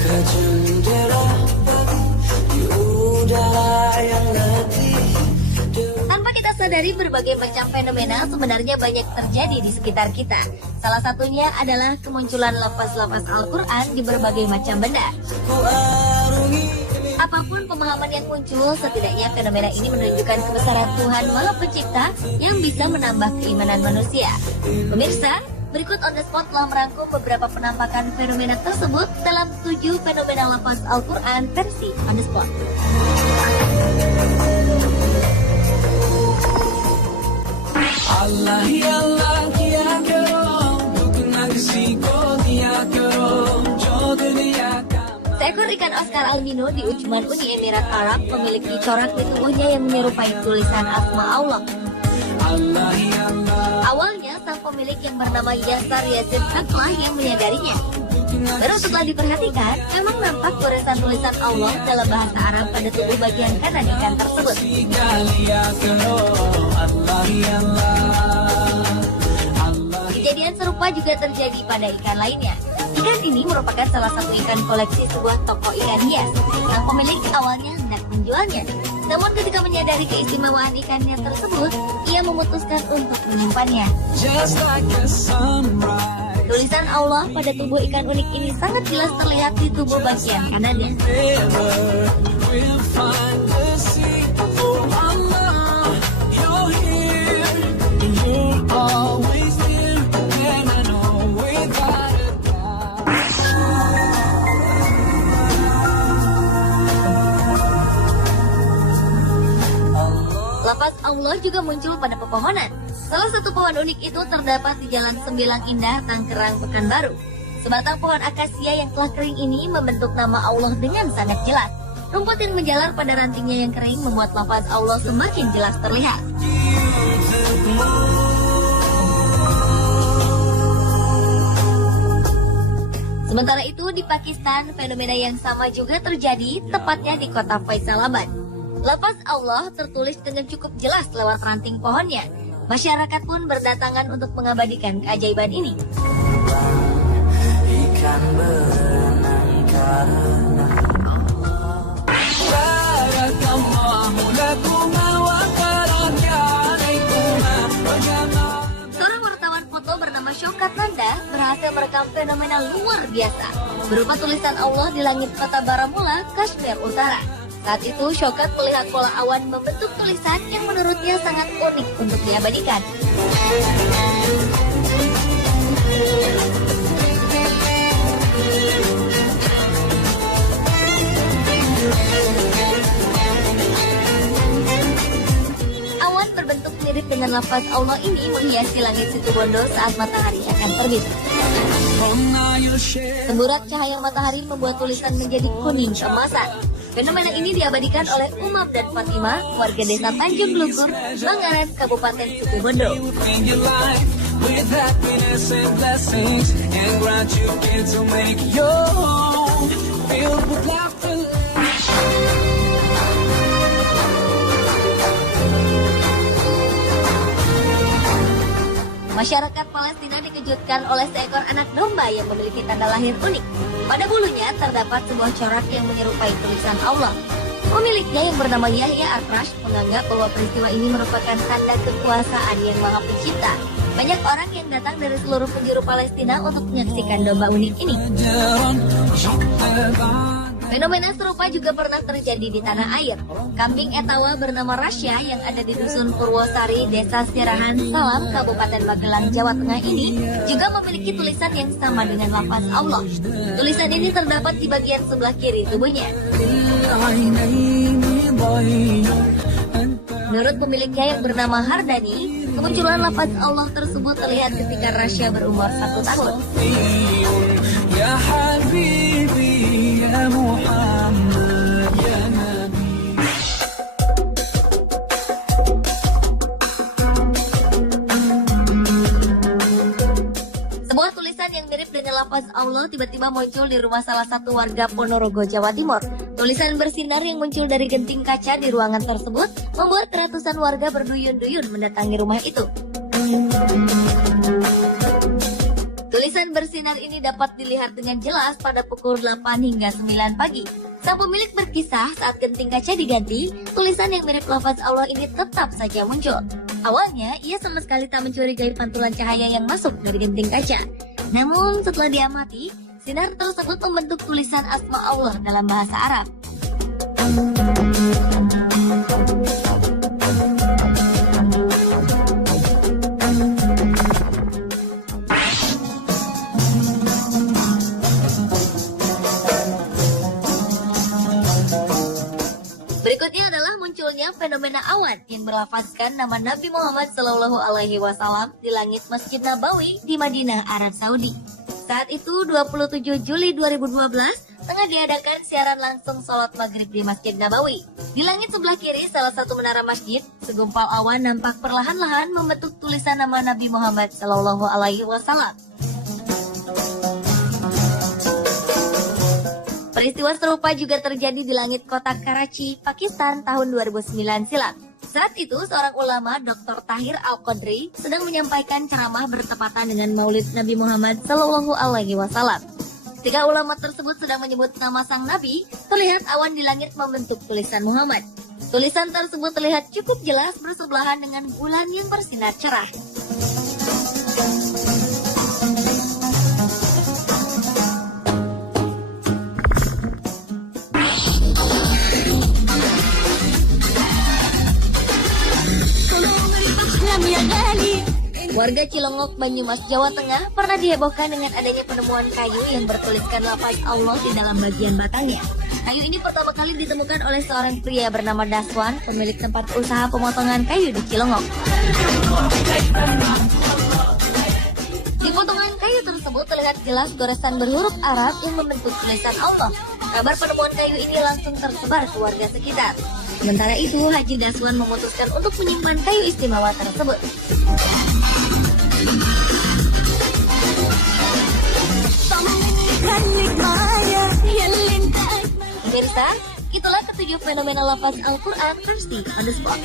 ke jendela di udara yang letih. Tanpa kita sadari, berbagai macam fenomena sebenarnya banyak terjadi di sekitar kita. Salah satunya adalah kemunculan lafaz-lafaz Al-Quran di berbagai macam benda. Apapun pemahaman yang muncul, setidaknya fenomena ini menunjukkan kebesaran Tuhan Maha Pencipta yang bisa menambah keimanan manusia. Pemirsa, berikut On The Spot telah merangkum beberapa penampakan fenomena tersebut dalam 7 fenomena lafaz Al-Quran versi On The Spot. Allah hi Allah kiya karo, rukna kisi ko diya karo, jo duniya ka. Seekor ikan Oscar albino di Ujman Uni Emirat Arab memiliki corak di tubuhnya yang menyerupai tulisan asma Allah. Allah hi Allah. Awalnya sang pemilik yang bernama Yasar Yazid Haklah yang menyadarinya. Baru setelah diperhatikan, memang nampak goresan tulisan Allah dalam bahasa Arab pada tubuh bagian kanan ikan tersebut. Kejadian serupa juga terjadi pada ikan lainnya. Ikan ini merupakan salah satu ikan koleksi sebuah toko ikan hias. Sang pemilik awalnya hendak menjualnya. Namun ketika menyadari keistimewaan ikannya tersebut, ia memutuskan untuk menyimpannya. Tulisan Allah pada tubuh ikan unik ini sangat jelas terlihat di tubuh bagian kanannya. Lafaz Allah juga muncul pada pepohonan. Salah satu pohon unik itu terdapat di Jalan Sembilang Indah, Tanggerang, Pekanbaru. Sebatang pohon akasia yang telah kering ini membentuk nama Allah dengan sangat jelas. Rumput yang menjalar pada rantingnya yang kering membuat lafaz Allah semakin jelas terlihat. Sementara itu di Pakistan, fenomena yang sama juga terjadi, tepatnya di kota Faisalabad. Lafaz Allah tertulis dengan cukup jelas lewat ranting pohonnya. Masyarakat pun berdatangan untuk mengabadikan keajaiban ini. Ikan berenang karena Allah. Barakallahu lakuma wa baraka alaikuma wa jama'a. Seorang wartawan foto bernama Syokat Nanda berhasil merekam fenomena luar biasa berupa tulisan Allah di langit kota Baramulla, Kashmir Utara. Saat itu Syokat melihat pola awan membentuk tulisan yang menurutnya sangat unik untuk diabadikan. Awan berbentuk mirip dengan lafaz Allah ini menghiasi langit Situbondo saat matahari akan terbit. Semburat cahaya matahari membuat tulisan menjadi kuning keemasan. Fenomena ini diabadikan oleh Umam dan Fatimah, warga desa Tanjung Glukur, Langaran, Kabupaten Situbondo. Masyarakat Palestina dikejutkan oleh seekor anak domba yang memiliki tanda lahir unik. Pada bulunya terdapat sebuah corak yang menyerupai tulisan Allah. Pemiliknya yang bernama Yahya Arprash menganggap bahwa peristiwa ini merupakan tanda kekuasaan yang Maha Pencipta. Banyak orang yang datang dari seluruh penjuru Palestina untuk menyaksikan domba unik ini. Fenomena serupa juga pernah terjadi di tanah air. Kambing etawa bernama Rasya yang ada di Dusun Purwosari, Desa Sirahan, Salam, Kabupaten Magelang, Jawa Tengah ini juga memiliki tulisan yang sama dengan lafaz Allah. Tulisan ini terdapat di bagian sebelah kiri tubuhnya. Menurut pemiliknya yang bernama Hardani, kemunculan lafaz Allah tersebut terlihat ketika Rasya berumur 1 tahun. Ya Habibi ya Muhammad ya Nabi. Sebuah tulisan yang mirip dengan lafaz Allah tiba-tiba muncul di rumah salah satu warga Ponorogo, Jawa Timur. Tulisan bersinar yang muncul dari genting kaca di ruangan tersebut membuat ratusan warga berduyun-duyun mendatangi rumah itu. Tulisan bersinar ini dapat dilihat dengan jelas pada pukul 8 hingga 9 pagi. Sang pemilik berkisah saat genting kaca diganti, tulisan yang mirip lafaz Allah ini tetap saja muncul. Awalnya, ia sama sekali tak mencurigai pantulan cahaya yang masuk dari genting kaca. Namun, setelah diamati, sinar tersebut membentuk tulisan asma Allah dalam bahasa Arab. Berikutnya adalah munculnya fenomena awan yang berlafazkan nama Nabi Muhammad SAW di langit Masjid Nabawi di Madinah, Arab Saudi. Saat itu 27 Juli 2012 tengah diadakan siaran langsung sholat maghrib di Masjid Nabawi. Di langit sebelah kiri salah satu menara masjid, segumpal awan nampak perlahan-lahan membentuk tulisan nama Nabi Muhammad SAW. Peristiwa serupa juga terjadi di langit kota Karachi, Pakistan tahun 2009 silam. Saat itu, seorang ulama, Dr. Tahir Al-Qadri, sedang menyampaikan ceramah bertepatan dengan Maulid Nabi Muhammad SAW. Ketika ulama tersebut sedang menyebut nama sang Nabi, terlihat awan di langit membentuk tulisan Muhammad. Tulisan tersebut terlihat cukup jelas bersebelahan dengan bulan yang bersinar cerah. Warga Cilongok, Banyumas, Jawa Tengah pernah dihebohkan dengan adanya penemuan kayu yang bertuliskan lafaz Allah di dalam bagian batangnya. Kayu ini pertama kali ditemukan oleh seorang pria bernama Daswan, pemilik tempat usaha pemotongan kayu di Cilongok. Di potongan kayu tersebut terlihat jelas goresan berhuruf Arab yang membentuk tulisan Allah. Kabar penemuan kayu ini langsung tersebar ke warga sekitar. Sementara itu, Haji Daswan memutuskan untuk menyimpan kayu istimewa tersebut. Pemirsa, itulah ketujuh fenomena lafaz Al-Quran versi on the spot.